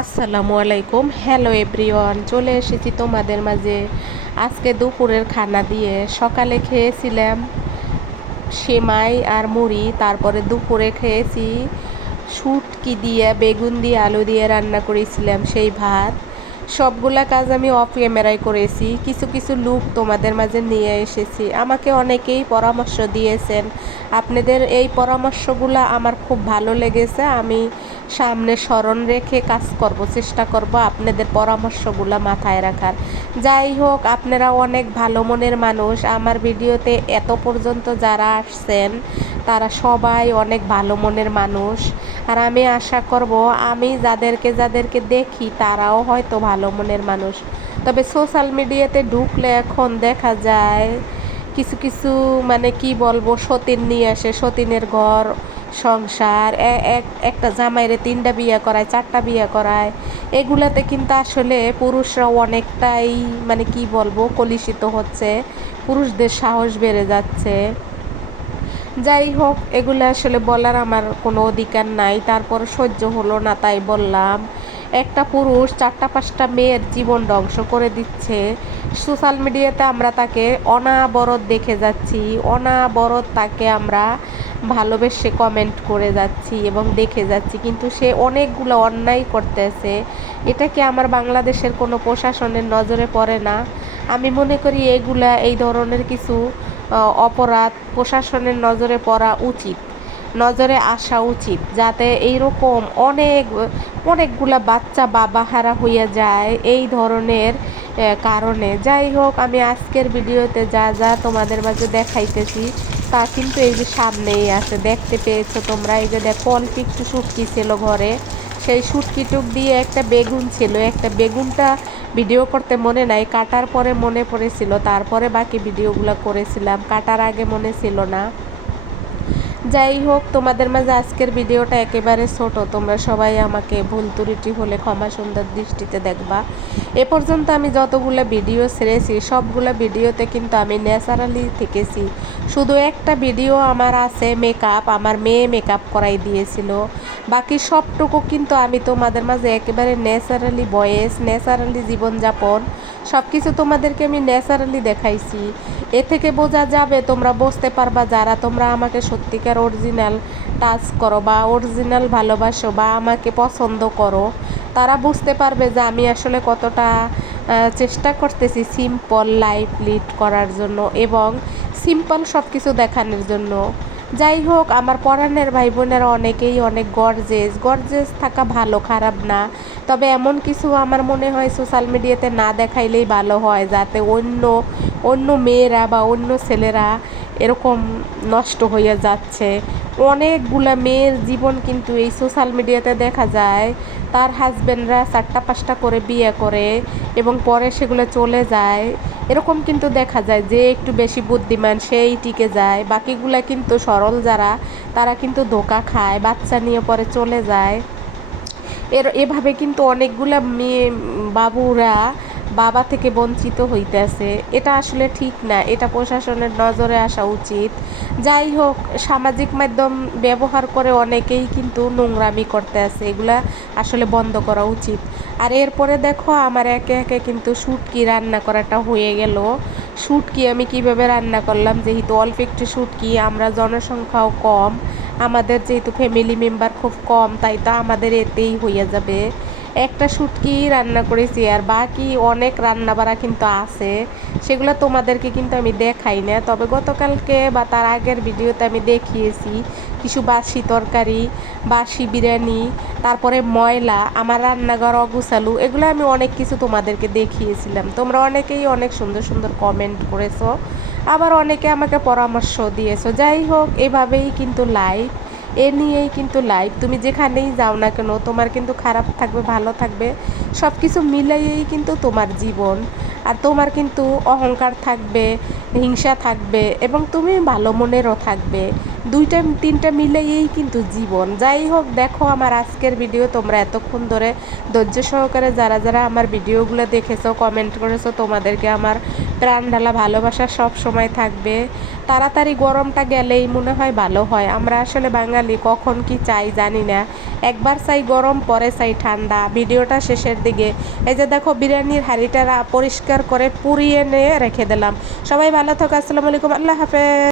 আসসালামু আলাইকুম। Hello everyone চলে এসেছি তোমাদের মাঝে। আজকে দুপুরের খানা দিয়ে সকালে খেয়েছিলাম সেমাই আর মুড়ি, তারপরে দুপুরে খেয়েছি শুটকি দিয়ে, বেগুন দিয়ে, আলু দিয়ে রান্না করেছিলাম সেই ভাত। সবগুলা কাজ আমি অফ ক্যামেরায় করেছি। কিছু কিছু লুক তোমাদের মাঝে নিয়ে এসেছি। আমাকে অনেকেই পরামর্শ দিয়েছেন। আপনাদের এই পরামর্শগুলো আমার খুব ভালো লেগেছে। আমি সামনে স্মরণ রেখে কাজ করব, চেষ্টা করব আপনাদের পরামর্শগুলো মাথায় রাখার। যাই হোক, আপনারা অনেক ভালো মনের মানুষ। আমার ভিডিওতে এত পর্যন্ত যারা আসছেন, তারা সবাই অনেক ভালো মনের মানুষ। আর আমি আশা করব, আমি যাদেরকে যাদেরকে দেখি, তারাও হয়তো ভালো মনের মানুষ। তবে সোশ্যাল মিডিয়াতে ঢুকলে এখন দেখা যায়, কিছু কিছু মানে কি বলব, সতীন নিয়ে আসে, সতীনের ঘর, সংসার এক, একটা জামাইরে তিনটা বিয়ে করায়, চারটা বিয়ে করায়। এগুলাতে কিন্তু আসলে পুরুষরাও অনেকটাই মানে কি বলব, কলুষিত হচ্ছে। পুরুষদের সাহস বেড়ে যাচ্ছে। যাই হোক, এগুলো আসলে বলার আমার কোনো অধিকার নাই, তারপর সহ্য হলো না তাই বললাম। একটা পুরুষ চারটা পাঁচটা মেয়ের জীবন ধ্বংস করে দিচ্ছে। সোশ্যাল মিডিয়াতে আমরা তাকে অনাবরত দেখে যাচ্ছি, অনাবরত তাকে আমরা ভালোবেসে কমেন্ট করে যাচ্ছি এবং দেখে যাচ্ছি। কিন্তু সে অনেকগুলো অন্যায় করতেছে। এটা কি আমার বাংলাদেশের কোনো প্রশাসনের নজরে পড়ে না? আমি মনে করি এগুলা, এই ধরনের কিছু অপরাধ প্রশাসনের নজরে পড়া উচিত, নজরে আসা উচিত, যাতে এইরকম অনেক, অনেকগুলা বাচ্চা বাবা হারা হইয়া যায় এই ধরনের কারণে। যাই হোক, আমি আজকের ভিডিওতে যা যা তোমাদের মাঝে দেখাইতেছি, তা কিন্তু এই যে সামনেই আছে। দেখতে পেয়েছ তোমরা, এই যে দেখো অল্প একটু শুটকি ছিল ঘরে। সেই শুটকিটুক দিয়ে একটা বেগুন ছিল। একটা বেগুনটা ভিডিও করতে মনে নাই, কাটার পরে মনে পড়েছিল, তারপরে বাকি ভিডিওগুলো করেছিলাম, কাটার আগে মনে ছিল না। যাই হোক তোমাদের মাঝে আজকের ভিডিওটা একেবারে ছোট। তোমরা সবাই আমাকে ভুল ত্রুটি হলে ক্ষমা সুন্দর দৃষ্টিতে দেখবা। এ পর্যন্ত আমি যতগুলো ভিডিও ছেড়েছি, সবগুলো ভিডিওতে কিন্তু আমি ন্যাচারালি থেকেছি। শুধু একটা ভিডিও আমার আছে মেকআপ আমার মেয়ে মেকআপ করাই দিয়েছিল। বাকি সবটুকু কিন্তু আমি তোমাদের মাঝে একেবারে ন্যাচারালি বয়েস, ন্যাচারালি জীবনযাপন সব কিছু তোমাদেরকে আমি ন্যাচারালি দেখাইছি। এ থেকে বোঝা যাবে, তোমরা বুঝতে পারবা যারা তোমরা আমাকে সত্যিকার অরিজিনাল টাচ করো বা অরিজিনাল ভালোবাসো বা আমাকে পছন্দ করো, তারা বুঝতে পারবে যে আমি আসলে কতটা চেষ্টা করতেছি সিম্পল লাইফ লিড করার জন্য এবং সিম্পল সব কিছু দেখানোর জন্য। যাই হোক, আমার পরাণের ভাই বোনেরা অনেকেই অনেক গর্জেস গর্জেস থাকা ভালো, খারাপ না। তবে এমন কিছু আমার মনে হয় সোশ্যাল মিডিয়াতে না দেখাইলেই ভালো হয়, যাতে অন্য অন্য মেয়েরা বা অন্য ছেলেরা এরকম নষ্ট হয়ে যাচ্ছে। অনেকগুলা মেয়ের জীবন কিন্তু এই সোশ্যাল মিডিয়াতে দেখা যায়। তার হাজব্যান্ডরা চারটা পাঁচটা করে বিয়ে করে এবং পরে সেগুলো চলে যায়। এরকম কিন্তু দেখা যায় যে একটু বেশি বুদ্ধিমান সেই টিকে যায়। বাকিগুলা কিন্তু সরল যারা, তারা কিন্তু ধোকা খায়, বাচ্চা নিয়ে পরে চলে যায়। এর, এভাবে কিন্তু অনেকগুলা মেয়ে, বাবুরা বাবা থেকে বঞ্চিত হইতেছে। এটা আসলে ঠিক না। এটা প্রশাসনের নজরে আসা উচিত। যাই হোক, সামাজিক মাধ্যম ব্যবহার করে অনেকেই কিন্তু নোংরামি করতে আছে এগুলা আসলে বন্ধ করা উচিত। আর এরপরে দেখো, আমার একে একে কিন্তু শুটকি রান্না করাটা হয়ে গেল। শুটকি আমি কীভাবে রান্না করলাম? যেহেতু অল্প একটু শুটকি, আমরা জনসংখ্যাও কম। আমাদের যেহেতু ফ্যামিলি মেম্বার খুব কম, তাই তো আমাদের এতেই হয়ে যাবে। একটা শুটকি রান্না করেছি আর বাকি অনেক রান্না বাড়া কিন্তু আছে। সেগুলো তোমাদেরকে কিন্তু আমি দেখাই না। তবে গতকালকে বা তার আগের ভিডিওতে আমি দেখিয়েছি কিছু বাসি তরকারি, বাসি বিরিয়ানি, তারপরে ময়লা, আমার রান্নাঘর অগুসালু এগুলো আমি অনেক কিছু তোমাদেরকে দেখিয়েছিলাম। তোমরা অনেকেই অনেক সুন্দর সুন্দর কমেন্ট করেছ, আবার অনেকে আমাকে পরামর্শ দিয়েছ। যাই হোক, এভাবেই কিন্তু লাইভ এ নিয়েই কিন্তু লাইভ তুমি যেখানেই যাও না কেন, তোমার কিন্তু খারাপ থাকবে, ভালো থাকবে। সব কিছু মিলাইয়েই কিন্তু তোমার জীবন। আর তোমার কিন্তু অহংকার থাকবে, হিংসা থাকবে এবং তুমি ভালো মনেরও থাকবে। দুইটা, তিনটা মিলেই কিন্তু জীবন। যাই হোক, দেখো আমার আজকের ভিডিও তোমরা এতক্ষণ ধরে ধৈর্য সহকারে যারা যারা আমার ভিডিওগুলো দেখেছ কমেন্ট করেছ, তোমাদেরকে আমার প্রাণ ঢালা ভালোবাসা সব সময় থাকবে। তাড়াতাড়ি গরমটা গেলেই মনে হয় ভালো হয়। আমরা আসলে বাঙালি, কখন কি চাই জানি না। একবার চাই গরম, পরে চাই ঠান্ডা। ভিডিওটা শেষের দিকে। এই যে দেখো, বিরিয়ানির হাঁড়িটা পরিষ্কার করে পুড়িয়ে নিয়ে রেখে দিলাম। সবাই ভালো থাকো, আসসালামু আলাইকুম। আল্লাহ হাফেজ।